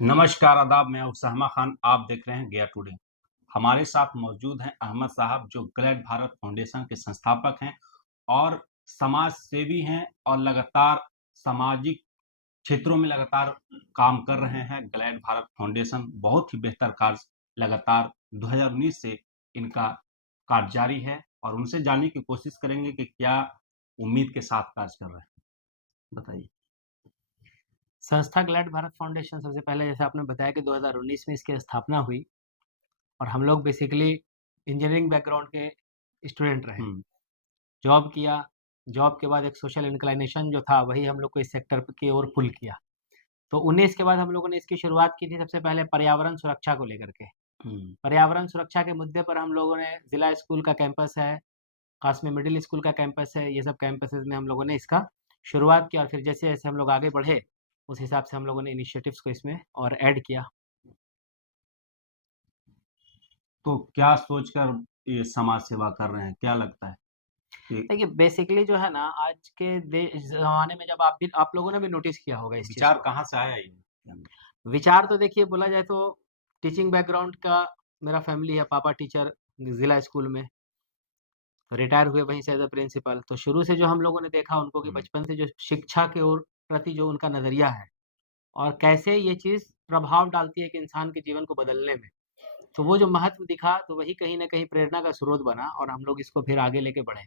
नमस्कार आदाब, मैं उसामा खान। आप देख रहे हैं गया टुडे। हमारे साथ मौजूद हैं अहमद साहब, जो ग्लैड भारत फाउंडेशन के संस्थापक हैं और समाज सेवी हैं और लगातार सामाजिक क्षेत्रों में लगातार काम कर रहे हैं। ग्लैड भारत फाउंडेशन बहुत ही बेहतर कार्य लगातार 2019 से इनका कार्य जारी है और उनसे जानने की कोशिश करेंगे कि क्या उम्मीद के साथ कार्य कर रहे हैं। बताइए। संस्था ग्लैड भारत फाउंडेशन सबसे पहले जैसे आपने बताया कि 2019 में इसकी स्थापना हुई और हम लोग बेसिकली इंजीनियरिंग बैकग्राउंड के स्टूडेंट रहे। जॉब किया, जॉब के बाद एक सोशल इंक्लाइनेशन जो था वही हम लोग को इस सेक्टर की ओर पुल किया। तो 19 के बाद हम लोगों ने इसकी शुरुआत की थी सबसे पहले पर्यावरण सुरक्षा को लेकर के। पर्यावरण सुरक्षा के मुद्दे पर हम लोगों ने जिला स्कूल का कैंपस है, खास में मिडिल स्कूल का कैंपस है, ये सब कैंपसेस में हम लोगों ने इसका शुरुआत किया और फिर जैसे जैसे हम लोग आगे बढ़े उस हिसाब से हम लोगों ने इनिशिएटिव्स को इसमें और ऐड किया। तो क्या सोचकर ये समाज सेवा कर रहे हैं, क्या लगता है कि देखिए बेसिकली जो है ना आज के ज़माने में जब आप लोगों ने भी नोटिस किया होगा इस चीज़ विचार को। कहाँ से आया ये? विचार तो देखिए बोला जाए तो टीचिंग बैकग्राउंड का मेरा फैमिली है, पापा टीचर ज़िला स्कूल में, रिटायर हुए वहीं से एज़ अ प्रिंसिपल। तो शुरू से जो हम लोगों ने देखा उनको कि हुँ, बचपन से जो शिक्षा के ओर प्रति जो उनका नज़रिया है और कैसे ये चीज़ प्रभाव डालती है कि इंसान के जीवन को बदलने में। तो वो जो महत्व दिखा तो वही कहीं न कहीं प्रेरणा का स्रोत बना और हम लोग इसको फिर आगे लेके बढ़े।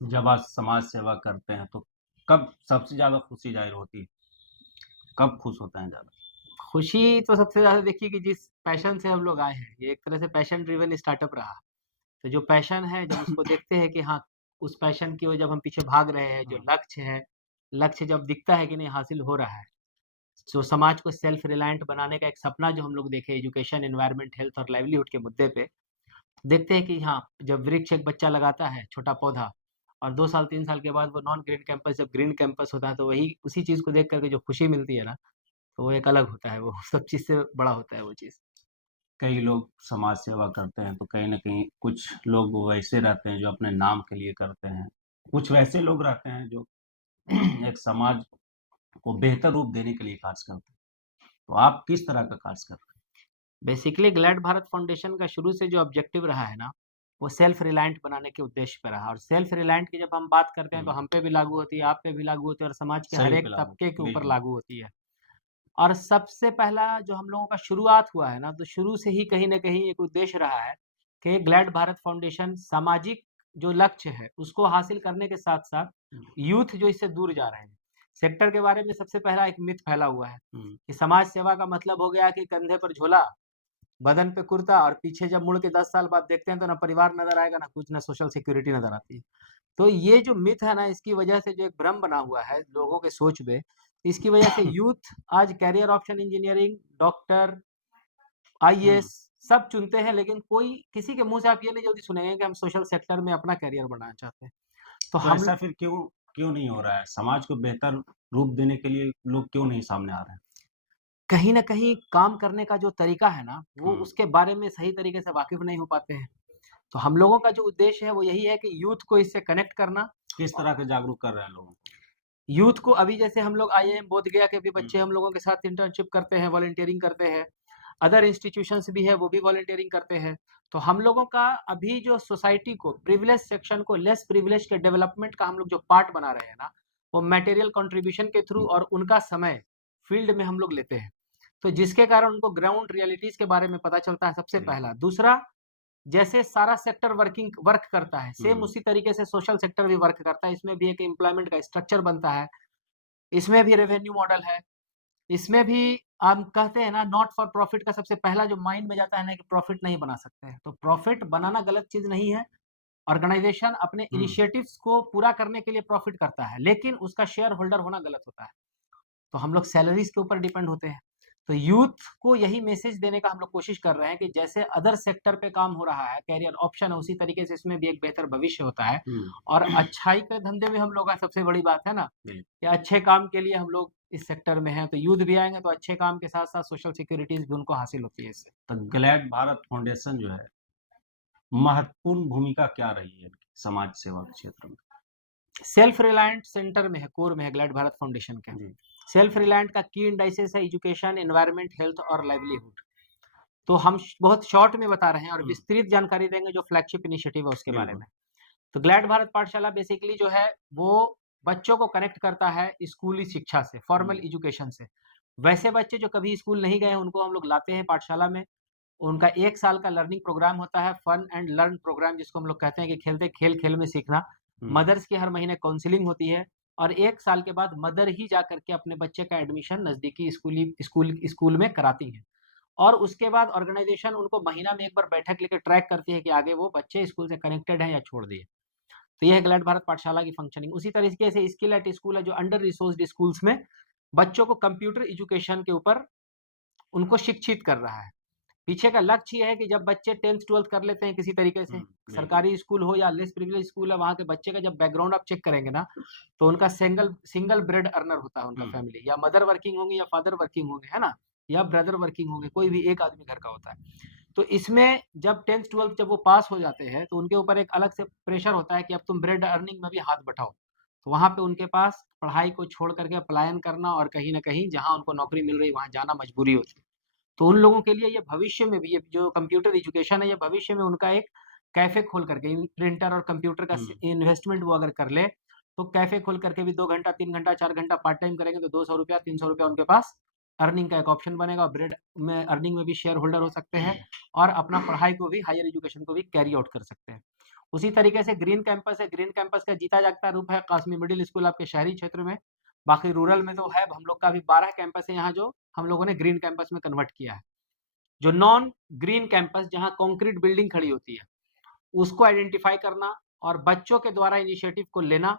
जब आप समाज सेवा करते हैं तो कब सबसे ज़्यादा खुशी ज़ाहिर होती है? कब खुश होते हैं ज़्यादा? खुशी तो सबसे ज़्यादा देखिए कि जिस पैशन से हम लोग आए हैं, ये एक तरह से पैशन ड्रिवन स्टार्टअप रहा। तो जो पैशन है जब उसको देखते हैं कि हाँ, उस पैशन की ओर जब हम पीछे भाग रहे हैं, जो हुँ, लक्ष्य है, लक्ष्य जब दिखता है कि नहीं हासिल हो रहा है, जो समाज को सेल्फ रिलायंट बनाने का एक सपना जो हम लोग देखे एजुकेशन, एनवायरनमेंट, हेल्थ और लाइवलीहुड के मुद्दे पे, देखते हैं कि हाँ, जब वृक्ष एक बच्चा लगाता है, छोटा पौधा और 2 साल 3 साल के बाद वो नॉन ग्रीन कैंपस जब ग्रीन कैंपस होता है, तो वही उसी चीज़ को देख कर के जो खुशी मिलती है ना, तो वो एक अलग होता है, वो सब चीज़ से बड़ा होता है वो चीज़। कई लोग समाज सेवा करते हैं तो कहीं न कहीं कुछ लोग वैसे रहते हैं जो अपने नाम के लिए करते हैं। कुछ वैसे लोग रहते हैं जो एक समाज को बेहतर रूप देने के लिए कार्य करते हैं। तो आप किस तरह का कार्य करते बेसिकली ग्लैड भारत फाउंडेशन का शुरू से जो ऑब्जेक्टिव रहा है ना, वो सेल्फ रिलायंट बनाने के उद्देश्य पे रहा और सेल्फ रिलायंट की जब हम बात करते हैं? हैं तो हम पे भी लागू होती है, आप पे भी लागू होती है और समाज के हर सभी पे एक लागू तबके के ऊपर बिल्कुल। लागू होती है। और सबसे पहला जो हम लोगों का शुरुआत हुआ है ना, तो शुरू से ही कहीं न कहीं एक उद्देश्य रहा है कि ग्लैड भारत फाउंडेशन सामाजिक जो लक्ष्य है, उसको हासिल करने के साथ-साथ यूथ जो इससे दूर जा रहे हैं। सेक्टर के बारे में सबसे पहला एक मिथ फैला हुआ है हुँ, कि समाज सेवा का मतलब हो गया कि कंधे पर झोला, बदन पे कुर्ता और पीछे जब मुड़ के 10 साल बाद देखते हैं तो ना परिवार नज़र आएगा, ना कुछ, ना सोशल सिक्योरिटी नज़र आती है। तो ये जो मिथ है ना, इसकी वजह से जो एक भ्रम बना हुआ है लोगों के सोच में, इसकी वजह से यूथ आज करियर ऑप्शन इंजीनियरिंग, डॉक्टर, हुँ। आईएएस सब चुनते हैं, लेकिन कोई किसी के मुँह से आप ये नहीं जल्दी सुनेंगे कि हम सोशल सेक्टर में अपना करियर बनाना चाहते हैं। तो तो हम ऐसा फिर क्यों क्यों नहीं हो रहा है? समाज को बेहतर रूप देने के लिए लोग क्यों नहीं सामने आ रहे हैं? कहीं न कहीं काम करने का जो तरीका है ना, वो हुँ, उसके बारे में सही तरीके से वाकिफ़ नहीं हो पाते हैं। तो हम लोगों का जो उद्देश्य है वो यही है कि यूथ को इससे कनेक्ट करना। किस औ तरह के जागरूक कर रहे हैं लोगों को? यूथ को अभी जैसे हम लोग आईआईएम बोधगया के भी हुँ, बच्चे हम लोगों के साथ इंटर्नशिप करते हैं, वॉलंटियरिंग करते हैं। अदर इंस्टीट्यूशंस भी है, वो भी वॉलंटियरिंग करते हैं। तो हम लोगों का अभी जो सोसाइटी को प्रिविलेज सेक्शन को लेस प्रिविलेज के डेवलपमेंट का हम लोग जो पार्ट बना रहे हैं ना, वो मटेरियल कंट्रीब्यूशन के थ्रू और उनका समय फील्ड में हम लोग लेते हैं। तो जिसके कारण उनको ग्राउंड रियलिटीज़ के बारे में पता चलता है सबसे पहला। बिल्कुल। दूसरा, जैसे सारा सेक्टर वर्क करता है, सेम हुँ, उसी तरीके से सोशल सेक्टर भी वर्क करता है। इसमें भी एक एम्प्लॉयमेंट का स्ट्रक्चर बनता है, इसमें भी रेवेन्यू मॉडल है, इसमें भी हम कहते हैं ना नॉट फॉर प्रॉफिट का सबसे पहला जो माइंड में जाता है ना कि प्रॉफिट नहीं बना सकते हैं। तो प्रॉफिट बनाना गलत चीज़ नहीं है। ऑर्गेनाइज़ेशन अपने हुँ। इनिशिएटिव्स को पूरा करने के लिए प्रॉफिट करता है, लेकिन उसका शेयर होल्डर होना गलत होता है। तो हम लोग सैलरीज़ के ऊपर डिपेंड होते हैं। तो यूथ को यही मैसेज देने का हम लोग कोशिश कर रहे हैं कि जैसे अदर सेक्टर पे काम हो रहा है, करियर ऑप्शन है, उसी तरीके से इसमें भी एक बेहतर भविष्य होता है। हुँ, और अच्छाई के धंधे में हम लोग हैं, सबसे बड़ी बात है ना बिल्कुल। कि अच्छे काम के लिए हम लोग इस सेक्टर में हैं, तो यूथ भी आएँगे तो अच्छे काम के साथ-साथ सोशल सिक्योरिटीज़ भी उनको हासिल होती है इससे। तो ग्लैड भारत फाउंडेशन जो है, महत्वपूर्ण भूमिका क्या रही है इनकी समाज सेवा के क्षेत्र में? सेल्फ रिलायंट सेंटर में है, कोर में है ग्लैड भारत फाउंडेशन के। जी। सेल्फ रिलायंट का की इंडाइसेस है एजुकेशन, एनवायरनमेंट, हेल्थ और लाइवलीहुड। तो हम बहुत शॉर्ट में बता रहे हैं और विस्तृत जानकारी देंगे जो फ्लैगशिप इनिशिएटिव है उसके बारे में। तो ग्लैड भारत पाठशाला बेसिकली जो है वो बच्चों को कनेक्ट करता है स्कूली शिक्षा से, फॉर्मल एजुकेशन से। वैसे बच्चे जो कभी स्कूल नहीं गए हैं उनको हम लोग लाते हैं पाठशाला में। उनका 1 साल का लर्निंग प्रोग्राम होता है, फन एंड लर्न प्रोग्राम, जिसको हम लोग कहते हैं कि खेलते खेल खेल में सीखना। मदर्स की हर महीने काउंसलिंग होती है और 1 साल के बाद मदर ही जा करके अपने बच्चे का एडमिशन नजदीकी स्कूल में कराती है। और उसके बाद ऑर्गेनाइजेशन उनको महीना में एक बार बैठक लेकर ट्रैक करती है कि आगे वो बच्चे स्कूल से कनेक्टेड हैं या छोड़ दिए। तो यह है ग्लैड भारत पाठशाला की फंक्शनिंग। उसी तरीके से स्किल एट स्कूल है जो अंडर रिसोर्स्ड स्कूल्स में बच्चों को कंप्यूटर एजुकेशन के ऊपर उनको शिक्षित कर रहा है। पीछे का लक्ष्य ये है कि जब बच्चे 10th 12th कर लेते हैं किसी तरीके से, सरकारी स्कूल हो या लेस प्रिविलेज स्कूल है, वहाँ के बच्चे का जब बैकग्राउंड आप चेक करेंगे ना, तो उनका सिंगल ब्रेड अर्नर होता है उनका फैमिली, या मदर वर्किंग होंगे या फादर वर्किंग होंगे, है ना, या ब्रदर वर्किंग होंगे, कोई भी एक आदमी घर का होता है। तो इसमें जब 10th 12th जब वो पास हो जाते हैं तो उनके ऊपर एक अलग से प्रेशर होता है कि अब तुम ब्रेड अर्निंग में भी हाथ बटाओ। तो वहाँ पे उनके पास पढ़ाई को छोड़ करके पलायन करना और कहीं ना कहीं जहाँ उनको नौकरी मिल रही वहाँ जाना मजबूरी होती है। तो उन लोगों के लिए ये भविष्य में भी, ये जो कंप्यूटर एजुकेशन है, ये भविष्य में उनका एक कैफे खोल करके, प्रिंटर और कंप्यूटर का इन्वेस्टमेंट वो अगर कर ले तो कैफे खोल करके भी 2 घंटा 3 घंटा 4 घंटा पार्ट टाइम करेंगे तो 200 रुपया 300 रुपया उनके पास अर्निंग का एक ऑप्शन बनेगा। ब्रेड में अर्निंग में भी शेयर होल्डर हो सकते हैं और अपना पढ़ाई को भी, हायर एजुकेशन को भी कैरी आउट कर सकते हैं। उसी तरीके से ग्रीन कैंपस है। ग्रीन कैंपस का जीता जागता रूप है कासमी मिडिल स्कूल आपके शहरी क्षेत्र में। बाकी रूरल में तो है, हम लोग का भी 12 कैंपस है यहाँ जो हम लोगों ने ग्रीन कैंपस में कन्वर्ट किया है। जो नॉन ग्रीन कैंपस जहाँ कॉन्क्रीट बिल्डिंग खड़ी होती है उसको आइडेंटिफाई करना और बच्चों के द्वारा इनिशिएटिव को लेना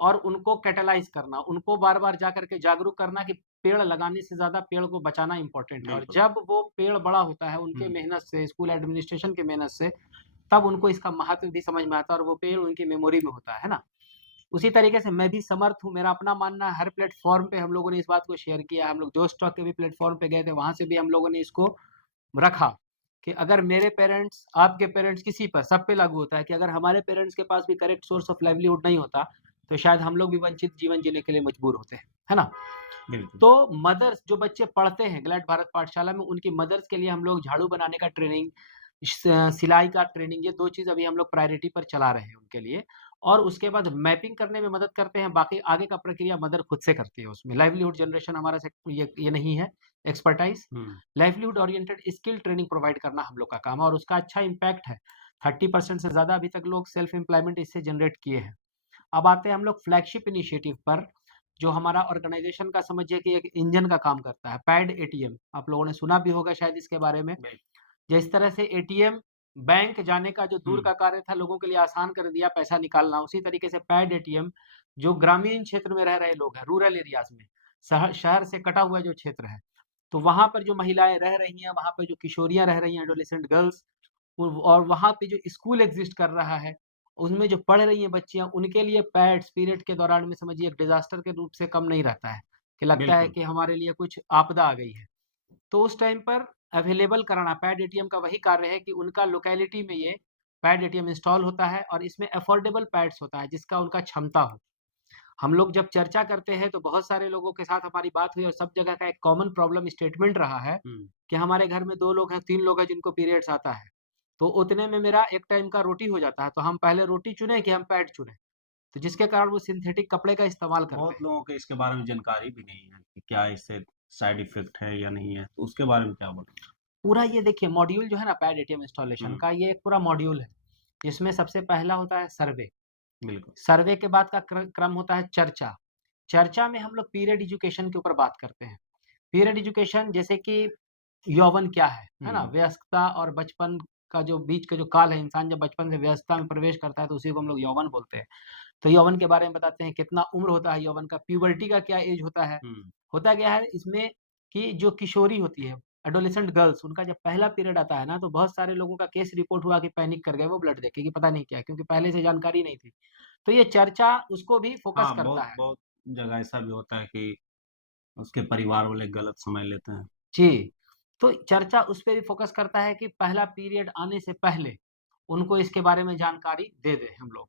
और उनको कैटलाइज करना, उनको बार बार जा करके जागरूक करना कि पेड़ लगाने से ज्यादा पेड़ को बचाना इंपॉर्टेंट है। और जब वो पेड़ बड़ा होता है उनके मेहनत से, स्कूल एडमिनिस्ट्रेशन की मेहनत से, तब उनको इसका महत्व भी समझ में आता है और वो पेड़ उनकी मेमोरी में होता है ना। उसी तरीके से मैं भी समर्थ हूँ, मेरा अपना मानना है, हर प्लेटफॉर्म पे हम लोगों ने इस बात को शेयर किया। हम लोग जो स्टॉक के भी प्लेटफॉर्म पे गए थे वहां से भी हम लोगों ने इसको रखा कि अगर मेरे पेरेंट्स, आपके पेरेंट्स, किसी पर, सब पे लागू होता है कि अगर हमारे पेरेंट्स के पास भी करेक्ट सोर्स ऑफ लाइवलीहुड नहीं होता तो शायद हम लोग भी वंचित जीवन जीने के लिए मजबूर होते हैं, है ना। तो मदर्स, जो बच्चे पढ़ते हैं ग्लैड भारत पाठशाला में, उनकी मदर्स के लिए हम लोग झाड़ू बनाने का ट्रेनिंग, सिलाई का ट्रेनिंग, ये 2 चीज अभी हम लोग प्रायोरिटी पर चला रहे हैं उनके लिए। और उसके बाद मैपिंग करने में मदद करते हैं। बाकी आगे का प्रक्रिया मदर खुद से करती है। उसमें लाइवलीहुड जनरेशन हमारा ये नहीं है expertise. Livelihood oriented skill training provide करना हम लोग का काम है और उसका अच्छा इम्पैक्ट है। 30% से ज्यादा अभी तक लोग सेल्फ एम्प्लॉयमेंट इससे जनरेट किए हैं। अब आते हैं हम लोग फ्लैगशिप इनिशिएटिव पर, जो हमारा ऑर्गेनाइजेशन का समझिए कि एक इंजन का काम करता है। पैड एटीएम आप लोगों ने सुना भी होगा शायद इसके बारे में। जिस तरह से एटीएम बैंक जाने का जो दूर का कार्य था लोगों के लिए आसान कर दिया पैसा निकालना, उसी तरीके से पैड एटीएम जो ग्रामीण क्षेत्र में रह रहे लोग हैं, रूरल एरियाज में, शहर से कटा हुआ जो क्षेत्र है, तो वहां पर जो महिलाएं रह रही हैं, वहां पर जो किशोरियां रह रही हैं, एडोलेसेंट गर्ल्स, और वहां पे जो स्कूल एग्जिस्ट कर रहा है उसमें जो पढ़ रही हैं बच्चियां, उनके लिए पैड्स पीरियड के दौरान में समझिए एक डिजास्टर के रूप से कम नहीं रहता है कि लगता है कि हमारे लिए कुछ आपदा आ गई है। तो उस टाइम पर अवेलेबल कराना, पैड एटीएम का वही कार्य है कि उनका लोकेलिटी में ये पैड एटीएम इंस्टॉल होता है और इसमें अफोर्डेबल पैड्स होता है जिसका उनका क्षमता हो। हम लोग जब चर्चा करते हैं तो बहुत सारे लोगों के साथ हमारी बात हुई और सब जगह का एक कॉमन प्रॉब्लम स्टेटमेंट रहा है कि हमारे घर में 2 लोग हैं, 3 लोग हैं जिनको पीरियड्स आता है, तो उतने में मेरा एक टाइम का रोटी हो जाता है। तो हम पहले रोटी चुने कि हम पैड चुने, तो जिसके कारण वो सिंथेटिक कपड़े का इस्तेमाल करते हैं। बहुत लोगों को इसके बारे में जानकारी भी नहीं है कि क्या इससे साइड इफेक्ट है या नहीं है, तो उसके बारे में क्या बोलते हैं? पूरा ये देखिए मॉड्यूल जो है ना पैड एटीएम इंस्टॉलेशन का, ये एक पूरा मॉड्यूल है जिसमें सबसे पहला होता है सर्वे। बिल्कुल। सर्वे के बाद का क्रम होता है चर्चा। चर्चा में हम लोग पीरियड एजुकेशन के ऊपर बात करते हैं। पीरियड एजुकेशन जैसे कि यौवन क्या है ना, वयस्कता और बचपन का जो बीच का जो काल है, इंसान जब बचपन से वयस्कता में प्रवेश करता है तो उसी को हम लोग यौवन बोलते हैं। तो यौवन के बारे में बताते हैं, कितना उम्र होता है यौवन का, प्यूबर्टी का क्या एज होता है। होता क्या है इसमें कि जो किशोरी होती है, एडोलेसेंट गर्ल्स, उनका जब पहला पीरियड आता है ना तो बहुत सारे लोगों का केस रिपोर्ट हुआ कि पैनिक कर गए वो ब्लड देके कि पता नहीं क्या, क्योंकि पहले से जानकारी नहीं थी। तो ये चर्चा उसको भी फोकस करता है। बहुत जगह ऐसा भी होता है कि उसके परिवार वाले गलत समझ लेते हैं। जी, तो चर्चा उस पे भी फोकस करता है कि पहला पीरियड आने से पहले उनको इसके बारे में जानकारी दे दें हम लोग।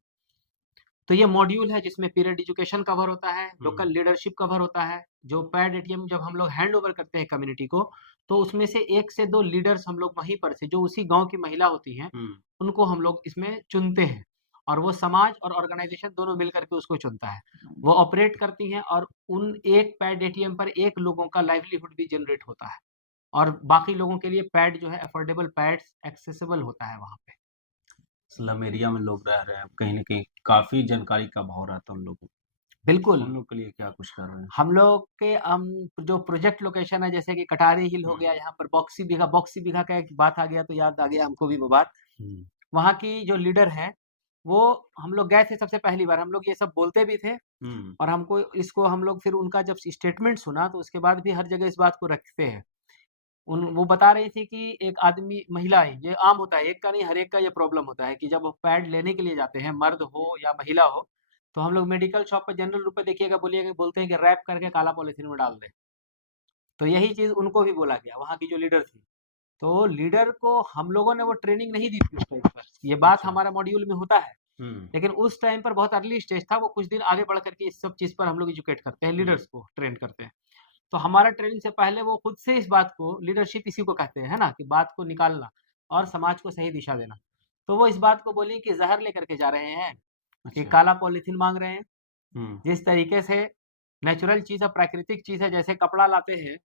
तो ये मॉड्यूल है जिसमें पीरियड एजुकेशन कवर होता है, लोकल हम्म। लीडरशिप कवर होता है। जो पैड एटीएम जब हम लोग हैंड ओवर करते हैं कम्युनिटी को, तो उसमें से 1 से 2 लीडर्स हम लोग वहीं पर से जो उसी गाँव की महिला होती हैं, हम्म। उनको हम लोग इसमें चुनते हैं और वो समाज और ऑर्गेनाइजेशन दोनों मिल कर के उसको चुनता है। वो ऑपरेट करती हैं और उन एक पैड एटीएम पर 1 लोगों का लाइवलीहुड भी जनरेट होता है और बाकी लोगों के लिए पैड जो है अफोर्डेबल पैड्स एक्सेसिबल होता है वहाँ पे। स्लम एरिया में लोग रह रहे हैं, कहीं न कहीं काफ़ी जानकारी का अभाव रहता है उन लोगों को। बिल्कुल। उन लोग के लिए क्या कुछ कर रहे हैं? हम लोग के जो प्रोजेक्ट लोकेशन है जैसे कि कटारी हिल हो हुँ। गया, यहाँ पर बॉक्सी बिघा का एक बात आ गया तो याद आ गया हमको भी वो बात। हुँ। वहाँ की जो लीडर है, वो हम लोग गए थे सबसे पहली बार, हम लोग ये सब बोलते भी थे हुँ। और इसको हम लोग फिर उनका जब स्टेटमेंट सुना तो उसके बाद भी हर जगह इस बात को रखते हैं। वो बता रही थी कि एक आदमी महिला है, ये आम होता है, एक का नहीं हर एक का ये प्रॉब्लम होता है कि जब वो पैड लेने के लिए जाते हैं, मर्द हो या महिला हो, तो हम लोग मेडिकल शॉप पे जनरल रूप में देखिएगा बोलिएगा बोलते हैं कि रैप करके काला पॉलीथीन में डाल दें। तो यही चीज़ उनको भी बोला गया, वहाँ की जो लीडर थी। तो लीडर को हम लोगों ने वो ट्रेनिंग नहीं दी थी उस टाइम पर। ये बात अच्छा। हमारा मॉड्यूल में होता है, हुँ। लेकिन उस टाइम पर बहुत अर्ली स्टेज था, वो कुछ दिन आगे बढ़ कर के इस सब चीज़ पर हम लोग एजुकेट करते हैं, हुँ। लीडर्स को ट्रेन करते हैं। तो हमारा ट्रेनिंग से पहले वो खुद से इस बात को लीडरशिप इसी को कहते हैं, है ना? कि बात को निकालना और समाज को सही दिशा देना। तो वो इस बात को बोली कि ज़हर लेकर के जा रहे हैं, कि अच्छा। काला पॉलीथीन माँग रहे हैं। हुँ। जिस तरीके से नेचुरल चीज़ है, प्राकृतिक चीज़ है, जैसे कपड़ा लाते हैं,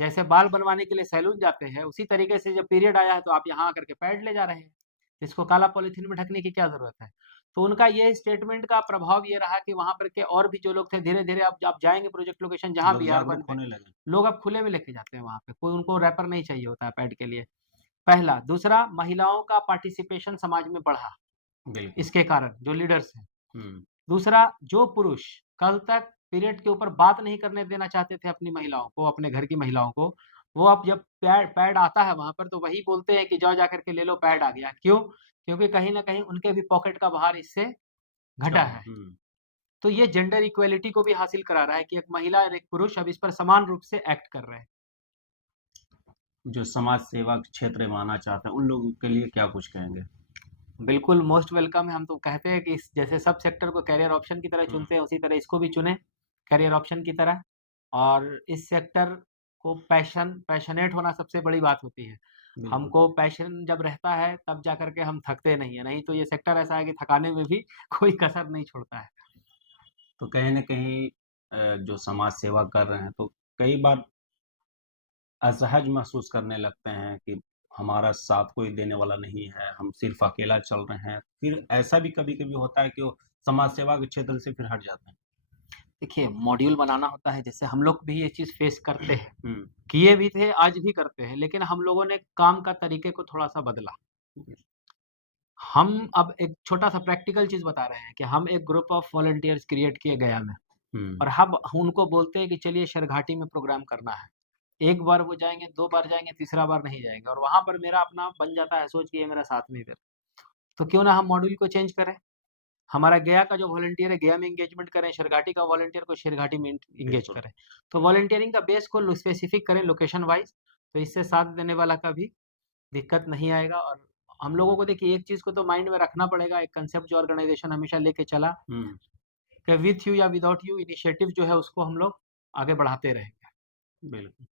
जैसे बाल बनवाने के लिए सैलून जाते हैं, उसी तरीके से जब पीरियड आया है तो आप यहाँ आकर के पैड ले जा रहे हैं। इसको काला पॉलीथीन में ढकने की क्या ज़रूरत है? तो उनका ये स्टेटमेंट का प्रभाव ये रहा कि वहाँ पर के और भी जो लोग थे धीरे-धीरे अब आप जाएँगे प्रोजेक्ट लोकेशन जहाँ लोग भी है अर्बन जागरूक पे, होने लगे। लोग अब खुले में लेके जाते हैं वहाँ पे, कोई उनको रैपर नहीं चाहिए होता है पैड के लिए, पहला। दूसरा, महिलाओं का पार्टिसिपेशन समाज में बढ़ा, बिल्कुल। इसके कारण जो लीडर्स हैं। हुँ। दूसरा, जो पुरुष कल तक पीरियड के ऊपर बात नहीं करने देना चाहते थे अपनी महिलाओं को, अपने घर की महिलाओं को, वो अब जब पैड पैड आता है वहाँ पर तो वही बोलते हैं कि जाओ जाकर के ले लो पैड आ गया। क्यों? क्योंकि कहीं न कहीं उनके भी पॉकेट का भार इससे घटा कम। है। हुँ। तो ये जेंडर इक्वालिटी को भी हासिल करा रहा है कि एक महिला और एक पुरुष अब इस पर समान रूप से एक्ट कर रहे हैं। जो समाज सेवा के क्षेत्र में आना चाहते हैं, उन लोगों के लिए क्या कुछ कहेंगे? बिल्कुल मोस्ट वेलकम है, हम तो कहते हैं कि इस जैसे सब सेक्टर को करियर ऑप्शन की तरह हुँ। चुनते हैं, उसी तरह इसको भी चुनें, करियर ऑप्शन की तरह। और इस सेक्टर को पैशनेट होना सबसे बड़ी बात होती है। बिल्कुल। हमको पैशन जब रहता है तब जाकर के हम थकते नहीं हैं, नहीं तो ये सेक्टर ऐसा है कि थकाने में भी कोई कसर नहीं छोड़ता है। तो कहीं न कहीं जो समाज सेवा कर रहे हैं, तो कई बार असहज महसूस करने लगते हैं कि हमारा साथ कोई देने वाला नहीं है, हम सिर्फ़ अकेला चल रहे हैं। फिर ऐसा भी कभी-कभी होता है कि वो समाज सेवा के क्षेत्र से फिर हट जाते हैं। देखिए, मॉड्यूल बनाना होता है, जैसे हम लोग भी ये चीज़ फेस करते हैं। हुँ। किए भी थे, आज भी करते हैं, लेकिन हम लोगों ने काम का तरीके को थोड़ा-सा बदला। हम अब एक छोटा-सा प्रैक्टिकल चीज़ बता रहे हैं कि हम एक ग्रुप ऑफ वॉलंटियर्स क्रिएट किए गया में हुँ। और हम उनको बोलते हैं कि चलिए शेरघाटी में प्रोग्राम करना है। 1 बार वो जाएँगे, 2 बार जाएँगे, तीसरा बार नहीं जाएँगे और वहाँ पर मेरा अपना बन जाता है सोच कि ये मेरा साथी फिर। तो क्यों ना हम मॉड्यूल को चेंज करें? हमारा गया का जो वॉलंटियर है, गया में एंगेजमेंट करें, शेरघाटी का वॉलंटियर को शेरघाटी में एंगेज बिल्कुल। करें। तो वॉलंटियरिंग का बेस को स्पेसिफिक करें लोकेशन वाइज़, तो इससे साथ देने वाला का भी दिक्कत नहीं आएगा। और हम लोगों को देखिए एक चीज़ को तो माइंड में रखना पड़ेगा, एक कांसेप्ट जो ऑर्गेनाइज़ेशन हमेशा लेके चला हुँ। कि विथ यू या विदाउट यू इनिशिएटिव जो है उसको हम लोग आगे बढ़ाते रहेंगे। बिल्कुल।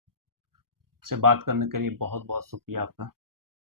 आपसे बात करने के लिए बहुत-बहुत शुक्रिया आपका।